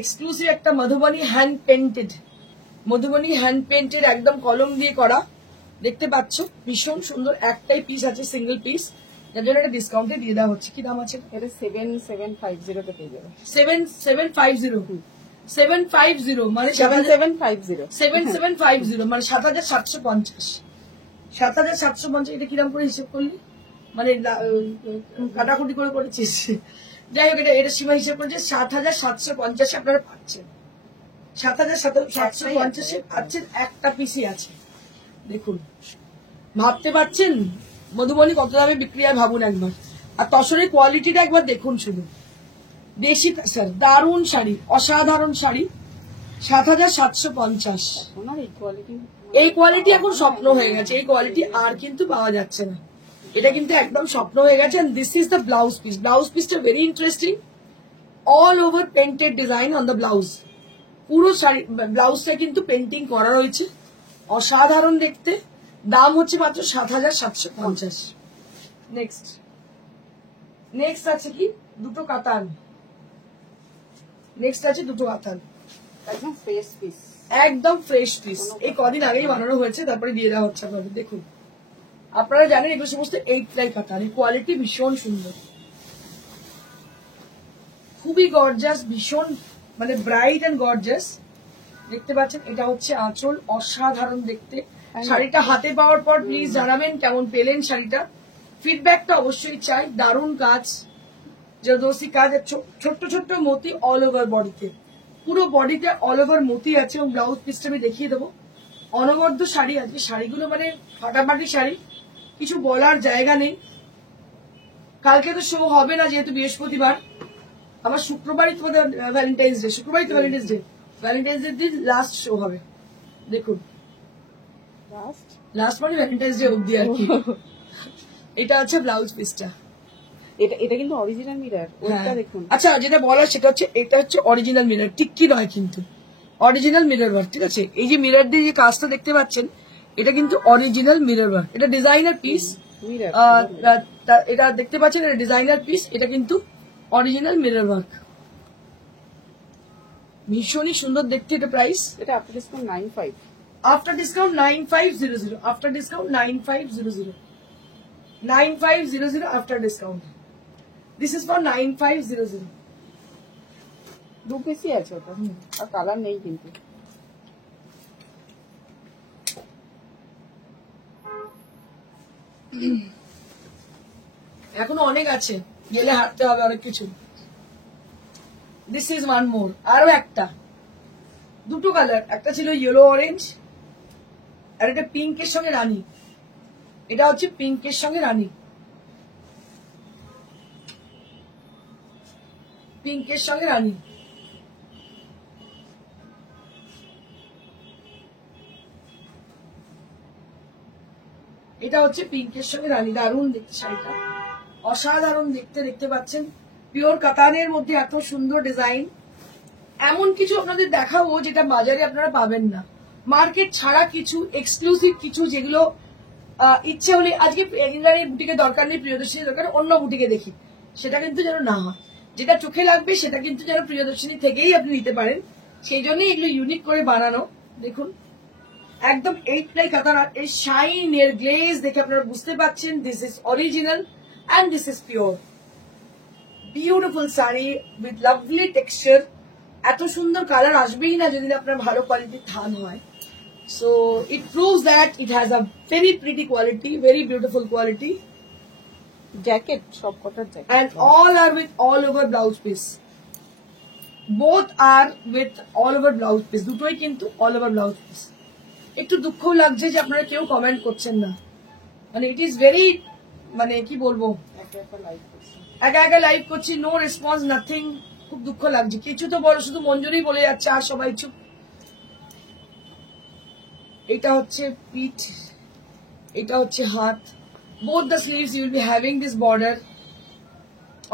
এক্সক্লুসিভ একটা মধুবনী হ্যান্ড পেন্টেড একদম কলম দিয়ে করা, দেখতে পাচ্ছ ভীষণ সুন্দর। একটাই পিস আছে, সিঙ্গেল পিস, যার জন্য এটা ডিসকাউন্টে দিয়ে দেওয়া হচ্ছে। কি দাম আছে এটা? 7750 তে পেয়ে যাবে। 7750 মানে 7750 মানে 7750। 7750 এটা কিরকম করে হিসেব করলি, মানে কাটাকুটি করে করেছিস? যাই হোক এটা সীমা হিসেব করেছে 7750 আপনারা পাচ্ছেন। 7750 পাচ্ছেন, একটা পিসি আছে। দেখুন ভাবতে পারছেন মধুবনী কত দামে বিক্রি হয় ভাবুন একবার। আর তসরের কোয়ালিটিটা একবার দেখুন শুধু, দেশি তাসার, দারুণ শাড়ি, অসাধারণ শাড়ি, 7750। এই কোয়ালিটি এখন স্বপ্ন হয়ে গেছে, এই কোয়ালিটি আর কিন্তু পাওয়া যাচ্ছে না, এটা কিন্তু একদম স্বপ্ন হয়ে গেছে। This is the blouse piece. Blouse পিসটা very interesting, all over painted design on the blouse. পুরো শাড়ি ব্লাউজটা কিন্তু পেন্টিং করা রয়েছে, অসাধারণ দেখতে। দাম হচ্ছে মাত্র 7750। নেক্সট আছে কি দুটো কাতান, একদম ফ্রেশ পিস, একদম ফ্রেশ পিস, এই কদিন আগেই বানানো হয়েছে, তারপরে দিয়ে দেওয়া হচ্ছে আপনাদের। দেখুন আপনারা জানেন এগুলো সমস্ত 8 প্লাই কাতান, এই কোয়ালিটি ভীষণ সুন্দর, খুবই গর্জাস, ভীষণ মানে ব্রাইট এন্ড গর্জাস। দেখতে পাচ্ছেন এটা হচ্ছে আঁচল, অসাধারণ দেখতে। শাড়িটা হাতে পাওয়ার পর প্লিজ জানাবেন কেমন পেলেন শাড়িটা, ফিডব্যাকটা অবশ্যই চাই। দারুণ কাজ, জরদোসি কাজ, ছোট্ট ছোট্ট মতি অল ওভার বডিতে, পুরো বডিতে অল ওভার মতি আছে। এবং ব্লাউজ পিসটা আমি দেখিয়ে দেবো। অনবদ্য শাড়ি, আজকে শাড়িগুলো মানে ফাটাফাটি শাড়ি, কিছু বলার জায়গা নেই। কালকে তো শো হবে না যেহেতু বৃহস্পতিবার, আমার শুক্রবারই তোমাদের ভ্যালেন্টাইন্স ডে, ভ্যালেন্টাইন্স ডে দিন লাস্ট শো হবে। দেখুন লাস্ট মানে ভ্যালেন্টাইন্স ডে অব্দি আর কি। এটা হচ্ছে ব্লাউজ পিসটা, এটা কিন্তু অরিজিনাল মিরর, ওটা দেখুন। আচ্ছা যেটা বলার সেটা হচ্ছে এটা হচ্ছে অরিজিনাল মিরর, টিক্কি নয় কিন্তু, অরিজিনাল মিরর ওয়ার্ক, ঠিক আছে? এই যে মিরর দিয়ে যে কাজটা দেখতে পাচ্ছেন এটা কিন্তু অরিজিনাল মিরর ওয়ার্ক, এটা ডিজাইনার পিস। এটা দেখতে পাচ্ছেন এটা ডিজাইনার পিস, এটা কিন্তু অরিজিনাল মিরর ওয়ার্ক, ভীষণই সুন্দর দেখতে। এটা প্রাইস, এটা after discount 95, after discount 9500, after discount 9500, 9500 after discount. This is for 9500। দু পিসই আছে ওটা, আর কালার নেই কিন্তু। এখনো অনেক আছে, গেলে হাঁটতে হবে অনেক কিছু। দিস ইজ ওয়ান মোর, আরো একটা, দুটো কালার, একটা ছিল ইয়েলো অরেঞ্জ আর এটা পিঙ্কের সঙ্গে রানী। এটা হচ্ছে পিঙ্কের সঙ্গে রানী, পিঙ্কের সঙ্গে রানী। এটা হচ্ছে পিঙ্কের সঙ্গে রানী, দারুণ দেখতে শাড়িটা, অসাধারণ দেখতে। দেখতে পাচ্ছেন পিওর কাতানের মধ্যে এত সুন্দর ডিজাইন। এমন কিছু আপনাদের দেখাবো যেটা বাজারে আপনারা পাবেন না, মার্কেট ছাড়া কিছু এক্সক্লুসিভ কিছু, যেগুলো ইচ্ছে হলে আজকে বুটিকে দরকার নেই, প্রিয়দর্শনী দরকার, অন্য বুটিকে দেখি, সেটা কিন্তু যেন না হয়। যেটা চোখে লাগবে সেটা কিন্তু যেন প্রিয়দর্শিনী থেকেই আপনি নিতে পারেন, সেই জন্যই এগুলো ইউনিক করে বানানো। দেখুন একদম 8 ply কাতান, আর এই শাইন এর গ্লেজ দেখে আপনারা বুঝতে পারছেন this is original and this is pure. Beautiful sari with lovely texture. এত সুন্দর কালার আসবেই না যদি আপনার ভালো কোয়ালিটির থান হয়। So it proves that it has a very pretty quality, very beautiful quality. Jacket সব কটার jacket, and all are with all over blouse piece, both are with all over blouse piece, দুটোই কিন্তু all over blouse piece। একটু দুঃখ লাগছে যে আপনারা কেউ কমেন্ট করছেন না, মানে ইট ইজ ভেরি, মানে কি বলবো, একা একা লাইভ করছি, নো রেসপন্স, নাথিং, খুব দুঃখ লাগছে। কিছু তো বলো, শুধু মঞ্জুরি বলে যাচ্ছে আর সবাই চুপ। এটা হচ্ছে পিঠ, এটা হচ্ছে হাত। Both the sleeves you will be having this border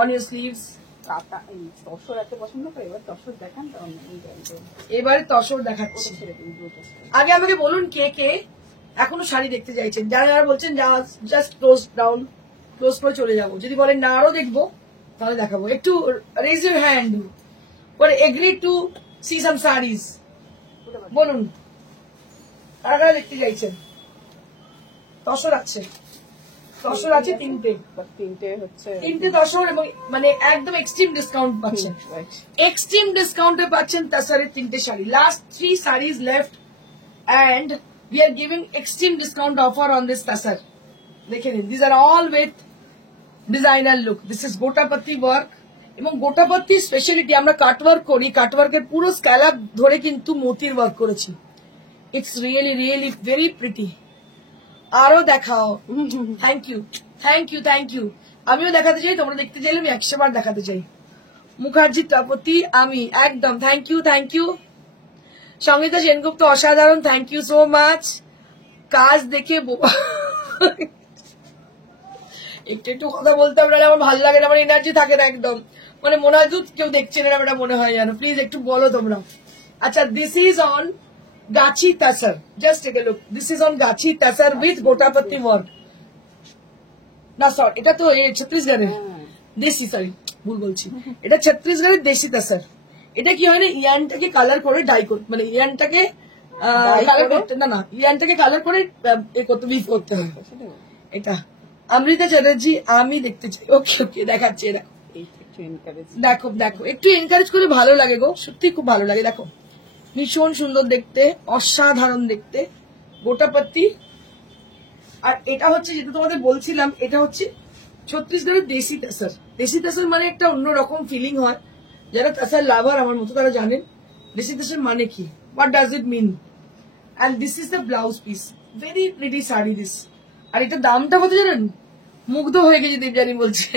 on your sleeves. Tussar এত পছন্দ করে, এবার তসর দেখান। এবারে তসর দেখাচ্ছি। আগে আমাকে বলুন কে কে এখনো শাড়ি দেখতে চাইছেন, যারা যারা বলছেন জাস্ট ক্লোজ ডাউন, ক্লোজ করে চলে যাবো। যদি বলেন না আরো দেখবো তাহলে দেখাবো। একটু raise your hand for agree to see some saris, বলুন কারা কারা দেখতে চাইছেন। তসর আছে, তসর আছে তিনটে হচ্ছে তিনটে তসর, এবং মানে একদম এক্সট্রিম ডিসকাউন্ট পাচ্ছেন, এক্সট্রিম ডিসকাউন্টে পাচ্ছেন তসরের তিনটে sari. Last 3 sarees left and we are giving extreme discount offer on this tasar. দেখে নিন, these are all with designer look. This is gotapatti work, এবং গোটাপত্তি স্পেশালিটি আমরা কাট ওয়ার্ক করি, কাট ওয়ার্কের পুরো স্ক্যালাপ ধরে কিন্তু মোতির ওয়ার্ক করেছি। It's really really very pretty. আরো দেখাও। Thank you thank you thank you. আমিও দেখাতে চাই, তোমরা দেখতে চাইলে আমি 100 বার দেখাতে চাই। মুখার্জি তাপতি, আমি একদম thank you thank you. Sangeeta Sengupta অসাধারণ, থ্যাংক ইউ সো মাচ। কাজ দেখে একটু একটু কথা বলতে আপনার আমার ভালো লাগে না, আমার এনার্জি থাকে না একদম, মানে মনে হয় কেউ দেখছে না, এটা মনে হয় জানো। প্লিজ একটু বলো তোমরা। আচ্ছা, this is on gachi tussar, just take a look, this is on gachi tussar with gotapatti work. না সরি, এটা তো ছত্তিশগড়ের দেশি, সরি ভুল বলছি, এটা ছত্তিশগড়ের দেশি তাসার। এটা কি হয় না, ইয়ানটাকে কালার করে ডাই করতে, মানে ইয়ানটাকে কালার করতে, না ইয়ানটাকে কালার করে করতে, উইভ করতে হয়। এটা অমৃতা চ্যাটার্জি, আমি দেখতে চাই। ওকে ওকে, দেখাচ্ছি। দেখো দেখো, একটু এনকারেজ করে ভালো লাগে গো, সত্যি খুব ভালো লাগে। দেখো ভীষণ সুন্দর দেখতে, অসাধারণ দেখতে গোটাপত্তি। আর এটা হচ্ছে যেটা তোমাদের বলছিলাম, এটা হচ্ছে ছত্তিশগড়ের দেশি তাসার। দেশি তাসার মানে একটা অন্যরকম ফিলিং হয়, যারা তাসার লাভার আমার মতো তারা জানেন দেশি তাসার মানে কি, what does it mean. And this is the blouse piece, very pretty sari this. আর এটা দামটা কত জানেন, মুগ্ধ হয়ে গেছে দেবযানী বলছে।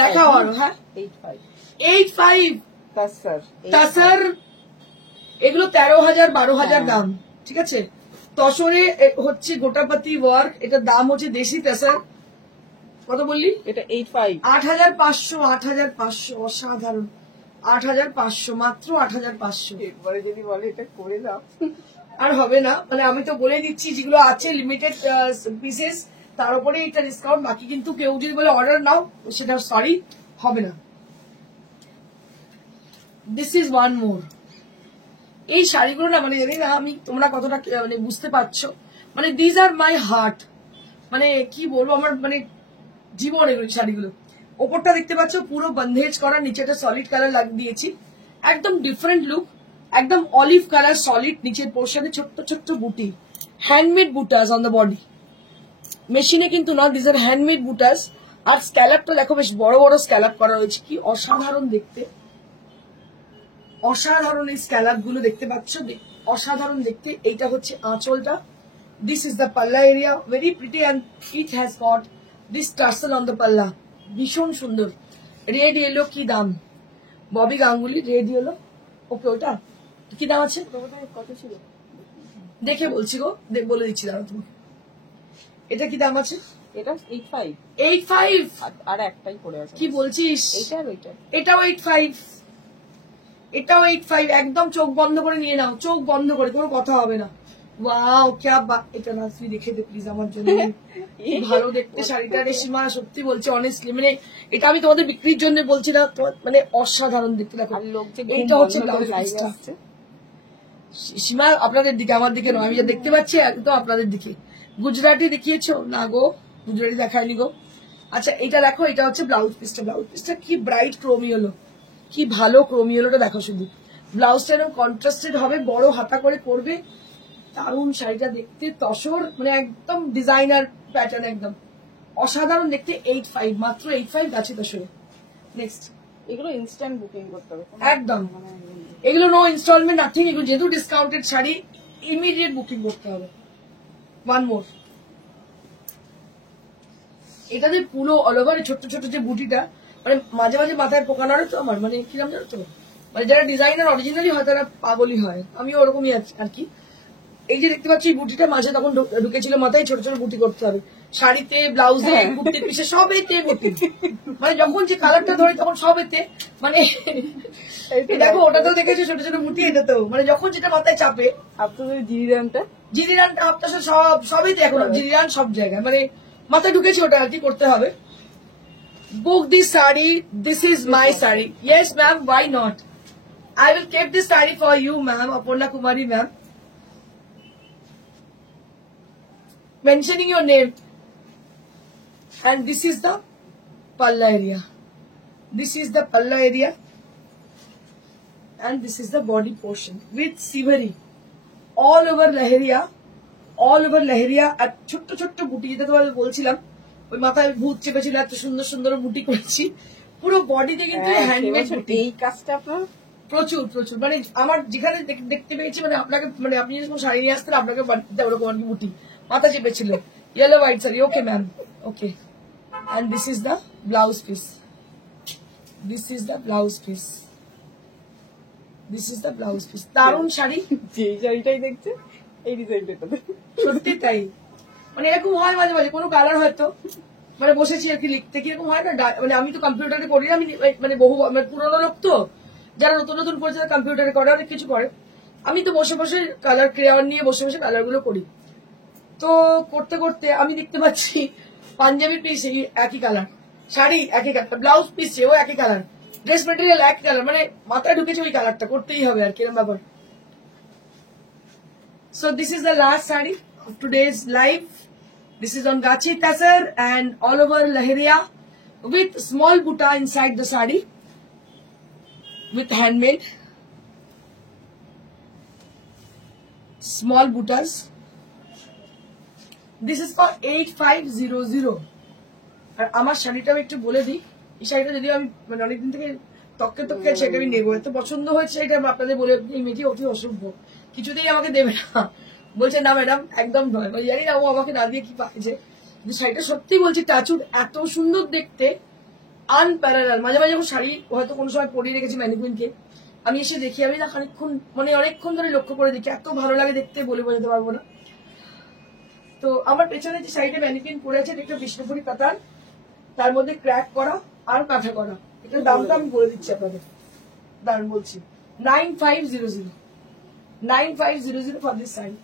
দেখাও আরো। হ্যাঁ 8.5 তাসার, এগুলো 13,000 12,000 দাম, ঠিক আছে। তসরে হচ্ছে গোটাপতি ওয়ার্ক, এটার দাম হচ্ছে দেশি তাসার। কত বললি? এটা 8.5, 8,500, 8,500, অসাধারণ। 8,500, মাত্র 8,500। একবারে যদি বলে এটা করে দাও আর হবে না, মানে আমি তো বলে দিচ্ছি যেগুলো আছে লিমিটেড পিসেস, তার উপরে এটা ডিসকাউন্ট। বাকি কিন্তু কেউ যদি বলে অর্ডার নাও, সেটা সরি হবে না। দিস ইজ ওয়ান মোর। এই শাড়িগুলো না, মানে জানি না আমি তোমরা কতটা মানে বুঝতে পারছো, মানে দিজ আর মাই হার্ট, মানে কি বলবো, আমার মানে জীবন এগুলো শাড়িগুলো। ওপরটা দেখতে পাচ্ছ পুরো বন্ধেজ করা, নিচেটা সলিড কালার লাগিয়ে দিয়েছি, একদম ডিফারেন্ট লুক, একদম অলিভ কালার সলিড, নিচের পোর্শনে ছোট্ট ছোট্ট বুটি, হ্যান্ডমেড বুটাস অন দ্য বডি, মেশিনে কিন্তু না, দিজ আর হ্যান্ডমেড বুটাস। আর স্ক্যালাপটা দেখো, বেশ বড় বড় স্ক্যালাপ করা রয়েছে, কি অসাধারণ দেখতে, অসাধারণ। এই স্ক্যালাপ গুলো দেখতে পাচ্ছ, অসাধারণ দেখতে। এইটা হচ্ছে আঁচলটা, দিস ইজ দ্য পাল্লা area, very pretty, and it has got this tassel on the পাল্লা, ভীষণ সুন্দর। রেড ইয়েলো, কি দাম ববি গাঙ্গুলি, রেড ইয়েলো। ওকে, ওটা কি দাম আছে কত ছিল দেখে বলছি গো, বলে দিচ্ছি দাঁড়া তোমাকে। এটা কি দাম আছে? এটা 8.5, 8.5। আর একটাই পড়ে আছে। কি বলছিস? এটাও 8.5, এটাও 8.5। একদম চোখ বন্ধ করে নিয়ে নাও, চোখ বন্ধ করে, কোনো কথা হবে না। ওয়াও क्या बात, এটা নাসরি দেখে দে প্লিজ আমার জন্য। কি ভালো দেখতে শাড়িটা রেশমা, সত্যি বলছি অনেস্টলি, মানে এটা আমি তোমাদের বিক্রির জন্য বলছি না, মানে অসাধারণ দেখতে। দেখো এইটা হচ্ছে ব্লাউজ পিসটা। সীমা আপনাদের দিকে, আমার দিকে নয়, আমি যা দেখতে পাচ্ছি একদম আপনাদের দিকে। গুজরাটি দেখিয়েছো না গো? গুজরাটি দেখায়নি গো। আচ্ছা এটা দেখো, এটা হচ্ছে ব্লাউজ পিসটা। ব্লাউজ পিসটা কি ব্রাইট ক্রোমি হলো, কি ভালো ক্রোমি হলোটা দেখো শুধু। ব্লাউজটা এরকম কন্ট্রাস্টেড হবে, বড় হাতা করে করবে, দারুণ শাড়িটা দেখতে, তসর, মানে একদম ডিজাইনার প্যাটার্ন, একদম অসাধারণ দেখতে। 8.5 মাত্র 8.5 আছে তসরে। নেক্সট, এগুলো ইনস্ট্যান্ট বুকিং করতে হবে একদম, এগুলো নো ইনস্টলমেন্ট নাথিং, এগুলো যেহেতু ডিসকাউন্টেড শাড়ি ইমিডিয়েট বুকিং করতে হবে। ওয়ান মোর, এটাতে পুরো অল ওভার ছোট্ট ছোট্ট যে বুটিটা, মানে মাঝে মাঝে মাথায় পোকা নাড়ে তো আমার, মানে কিরম জানো তো, মানে যারা ডিজাইনার অরিজিনালি হয় তারা পাগলই হয়, আমিও ওরকমই আর কি। এই যে দেখতে পাচ্ছি বুটিটা মাঝে তখন ঢুকেছিল মাথায়, ছোট ছোট বুটি করতে হবে শাড়িতে, ব্লাউজে, কুর্তির পিসে, সবেতে বুটি, মানে যখন যে কালারটা ধরে তখন সবেতে, মানে দেখো ওটাতেও দেখেছো ছোট ছোট বুটি, এটাতেও মানে যখন যেটা মাথায় চাপে। আপনাদের জিরিরানটা হাফটা সবেতে এখন জিরিরান সব জায়গায়, মানে মাথায় ঢুকেছে ওটা আর কি করতে হবে। Book this sari, this is my sari. Yes ma'am, why not, I will keep this sari for you ma'am, Aparna Kumari ma'am, mentioning your name. And this is the palla area. This is the palla area. And this is the body portion with siveri. All over laheriya. All over laheriya. আর ছোট্ট ছোট্ট বুটি, যেটা তোমাদের বলছিলাম, ওই মাথায় ভূত চেপেছিল, এত সুন্দর সুন্দর বুটি করেছি। পুরো বডিতে কিন্তু হ্যান্ডমেড বুটি। এই কাজটা আপনার প্রচুর প্রচুর, মানে আমার যেখানে দেখতে পেয়েছি, মানে আপনাকে, মানে আপনি যখন শাড়ি নিয়ে আসতেন আপনাকে বাড়িতে ওরকম আর কি বুটি মাথা চেপেছিল। Yellow white sari, okay ma'am, okay. And this is the blouse piece, this is the blouse piece, this is the blouse piece. দারুণ শাড়ি, যে শাড়িটাই দেখছে এই ডিজাইনটা, সত্যি তাই। মানে এরকম হয় মাঝে মাঝে, কোনো কালার হয়তো মানে বসেছি আর কি লিখতে, কিরকম হয় না, মানে আমি তো কম্পিউটারে করি না, আমি মানে বহু পুরোনো লোক তো, যারা নতুন নতুন করেছে কম্পিউটারে করে, অনেক কিছু করে, আমি তো বসে বসে কালার ক্রেয়ন নিয়ে বসে বসে কালার গুলো করি। তো করতে করতে আমি দেখতে পাচ্ছি পাঞ্জাবি পিস একই কালার, শাড়ি একই কালার, ব্লাউজ পিস ও একই কালার, ড্রেস মেটেরিয়াল একই কালার, মানে মাথায় ঢুকেছে ওই কালারটা করতেই হবে আর কিরম ব্যাপার। So this is the last sari of today's live. This is on Gachi Tasar and all over Lahiriya with small buta inside the sari with handmade small butas. This is for 8500. আর আমার শাড়িটা আমি একটু বলে দিই, এই শাড়িটা যদি আমি মানে অনেকদিন থেকে তককে আছে, এটা আমি নেবো, এত পছন্দ হয়েছে এটা আপনাদের বলে, এই মেয়েটি অতি অসভ্য, কিছুতেই আমাকে দেবে না, বলছে না ম্যাডাম একদম নয়, জানি না ও আমাকে না দিয়ে কি পাচ্ছে। শাড়িটা সত্যি বলছি টাচুড এত সুন্দর দেখতে, আনপ্যারালাল। মাঝে মাঝে যখন শাড়ি হয়তো কোনো সময় পরিয়ে রেখেছি ম্যানিকুইনকে, আমি এসে দেখি, আমি না খানিকক্ষণ মানে অনেকক্ষণ ধরে লক্ষ্য করে দেখি, এত ভালো লাগে দেখতে বলে বোঝাতে পারবো না। তো আমার পেছনে যে শাড়িটা ম্যানিকুইন পরেছে এটা বিষ্ণুপুরি কাতান, তার মধ্যে ক্র্যাক করা আর কাঁথা করা। এটার দামটা আমি বলে দিচ্ছি আপনাদের, দাম বলছি 9500, 9500 ফর দিস শাড়ি।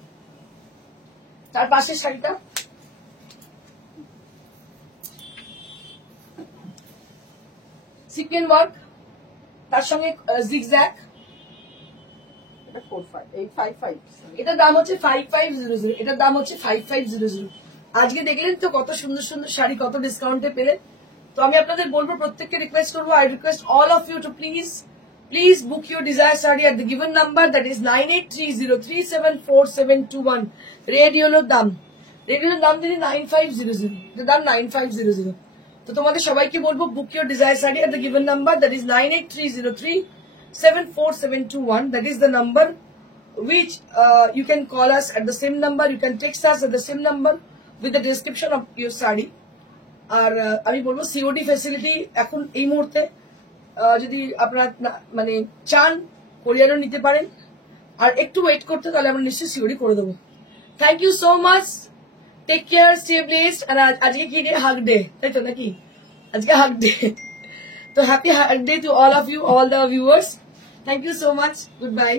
তার পাশের শাড়িটা সিকোয়েন্স ওয়ার্ক, তার সঙ্গে জিগজ্যাগ, এটা 45,855, এটার দাম হচ্ছে 5500, এটার দাম হচ্ছে 5500। আজকে দেখলেন তো কত সুন্দর সুন্দর শাড়ি কত ডিসকাউন্টে পেলেন। তো আমি আপনাদের বলবো, প্রত্যেককে রিকোয়েস্ট করবো, I request all of you to please book your desire sari at the given number, that is 9830374721। রেডিওলোর দাম দিদি 9500, এটার দাম 9500। তো তোমাদের সবাইকে বলবো, বুক your desire sari at the given number, that is 9830374721। that is the number which you can call us at the same number, you can text us at the same number with the description of your sari. আর আমি বলবো সিওডি ফ্যাসিলিটি এখন এই মুহূর্তে যদি আপনারা মানে চান কোরিয়ারও নিতে পারেন, আর একটু ওয়েট করতে, তাহলে আমরা নিশ্চয়ই সিওডি করে দেবো। Thank you so much, take care, stay blessed. আর আজকে কি ডে? হাগ ডে, তাই তো নাকি? আজকে হাগ ডে। তো happy hug day to all of you, all the viewers. Thank you so much, good by.